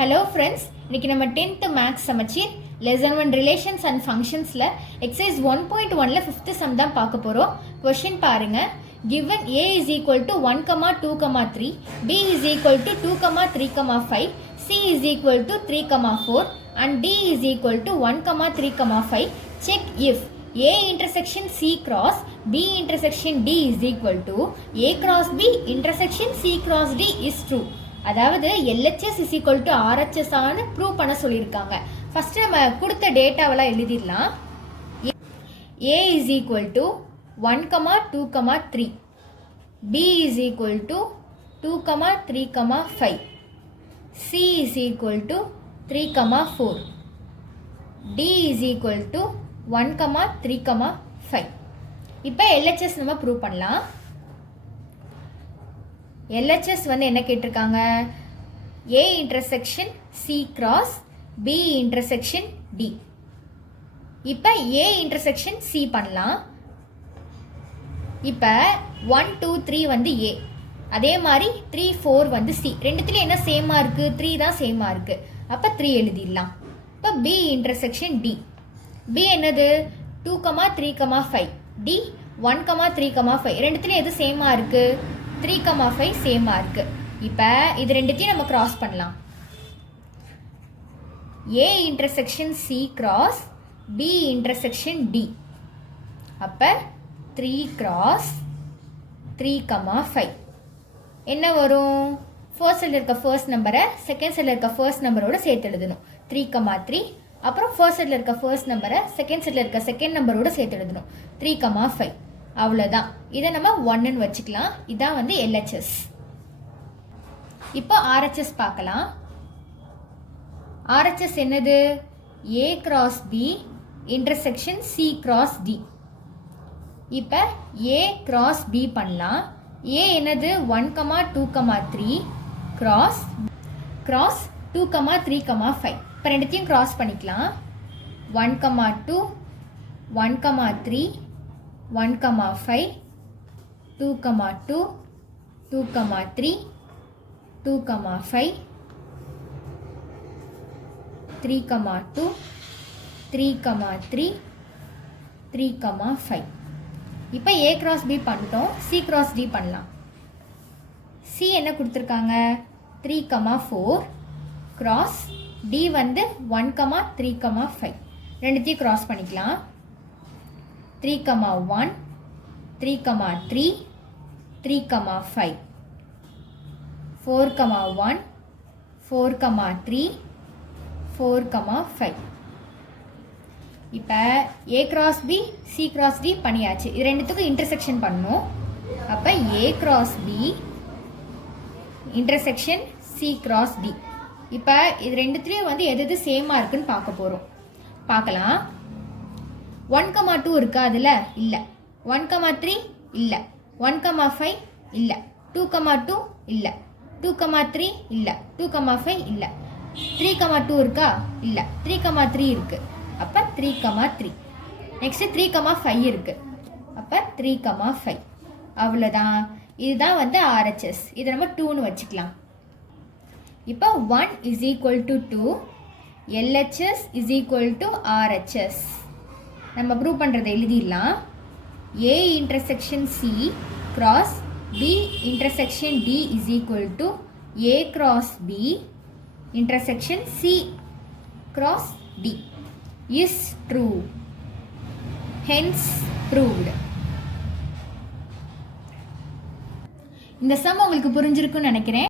Hello friends, இன்னைக்கு நம்ம 10th Maths சமச்சீர் lesson 1 relations and functionsல exercise 1.1ல 5th sum தான் பார்க்க போறோம். question பாருங்க. given a is equal to 1, 2, 3, b is equal to 2, 3, 5, c is equal to 3, 4 and d is equal to 1, 3, 5. check if a intersection c cross b intersection d is equal to a cross b intersection c cross d is true. அதாவது LHS is equal to RHS ஆனு prove பண்ண சொல்லியிருக்காங்க. First நம்ம கொடுத்த டேட்டாவெல்லாம் எழுதிடலாம். A is equal to 1, 2, 3. B is equal to 2, 3, 5. C is equal to 3, 4. D is equal to 1, 3, 5. இப்போ LHS நம்ம prove பண்ணலாம். LHS வந்து என்ன கேட்டிருக்காங்க? A intersection C cross B intersection D. இப்போ A intersection C பண்ணலாம். இப்போ 1, 2, 3 வந்து A. அதே மாதிரி 3, 4 வந்து C. ரெண்டுத்துல என்ன சேமா இருக்கு? 3 தான் சேமா இருக்கு. அப்ப 3 எழுதிடலாம். இப்போ B intersection D. B என்னது? 2, 3, 5. D 1, 3, 5. ரெண்டுத்துல எது சேமா இருக்கு? 3, 5 சேமா இருக்கு. இப்போ இது ரெண்டுத்தையும் நம்ம கிராஸ் பண்ணலாம். A intersection C cross B intersection D. அப்ப 3 cross 3, 5. என்ன வரும்? ஃபர்ஸ்ட் செல்ல இருக்க ஃபர்ஸ்ட் நம்பரை செகண்ட் செல்ல இருக்க ஃபர்ஸ்ட் நம்பரோட சேர்த்து எழுதணும். 3, 3. அப்புறம் ஃபர்ஸ்ட் செல்ல இருக்க ஃபர்ஸ்ட் நம்பரை செகண்ட் செல்ல இருக்க செகண்ட் நம்பரோட சேர்த்து எழுதணும். 3, 5. அவ்வளோதான். இதை நம்ம 1ன்னு வச்சுக்கலாம். இதான் வந்து LHS. இப்போ RHS பார்க்கலாம். RHS என்னது? A cross B intersection C cross D. இப்போ A cross B பண்ணலாம். A என்னது? 1, 2, 3 cross 2, 3, 5. இப்போ ரெண்டுத்தையும் கிராஸ் பண்ணிக்கலாம். 1, 2 1, 3 1, 5 2, 2 2, 3 2, 5 3, 2 3, 3 3, 5. இப்போ A cross B பண்ணிட்டோம். C cross D பண்ணலாம். C என்ன கொடுத்துருக்காங்க? 3, 4 cross D வந்து 1, 3, 5. ரெண்டுத்தையும் கிராஸ் பண்ணிக்கலாம். 3, 1 3, 3 3, 5 4, 1 4, 3 4, 5. இப்போ A cross B C cross D பண்ணியாச்சு. இது ரெண்டுத்துக்கும் இன்டர்செக்ஷன் பண்ணணும். அப்போ A cross B intersection C cross D. இப்போ இது ரெண்டுத்துலேயும் வந்து எது எது சேமாக இருக்குன்னு பார்க்க போகிறோம். பார்க்கலாம். 1, 2 இருக்கா? அதில் இல்லை. 1, 3 இல்லை. 1, 5 இல்லை. 2, 2 இல்லை. 2, 3 இல்லை. 2, 5 இல்லை. 3, 2 இருக்கா? இல்லை. 3, 3 இருக்கு. அப்போ 3, 3. நெக்ஸ்ட் 3, 5 இருக்கு. அப்போ 3, 5. அவ்வளோதான். இதுதான் வந்து RHS. இதை நம்ம 2ன்னு வச்சுக்கலாம். இப்போ 1 is equal to 2, LHS is equal to RHS. நம்ம ப்ரூவ் பண்ணுறதை எழுதிடலாம். A intersection C cross B intersection D is equal to A cross B intersection C cross D is true. Hence proved. இந்த some உங்களுக்கு புரிஞ்சிருக்குன்னு நினைக்கிறேன்.